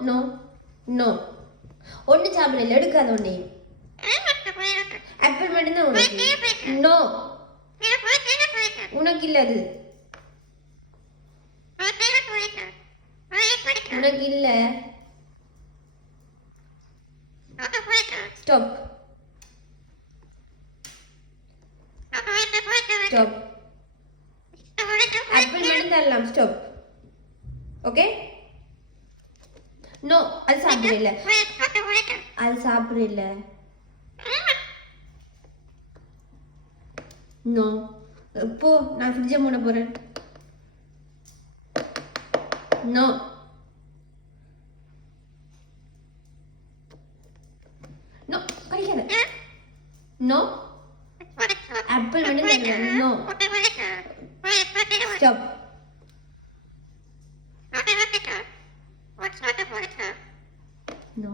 No no. ஒன்று சாப்பிடல, எடுக்காத ஒன்னே. ஆப்பிள் மட்டும்தான் உனக்கு. நோ, உனக்கு இல்ல அது. உனக்கு இல்ல. Stop stop. ஆப்பிள் மட்டும் தரலாம். ஸ்டாப். ஓகே. நோ, அது சாப்பிடல. அது சாப்பிடல. நோ. போ, நான் ஃப்ரிட்ஜை மூட போறேன். நோ. நோ, கடிக்காத. நோ, ஆப்பிள் மட்டும் தரலாம். நோ. ஸ்டாப். No.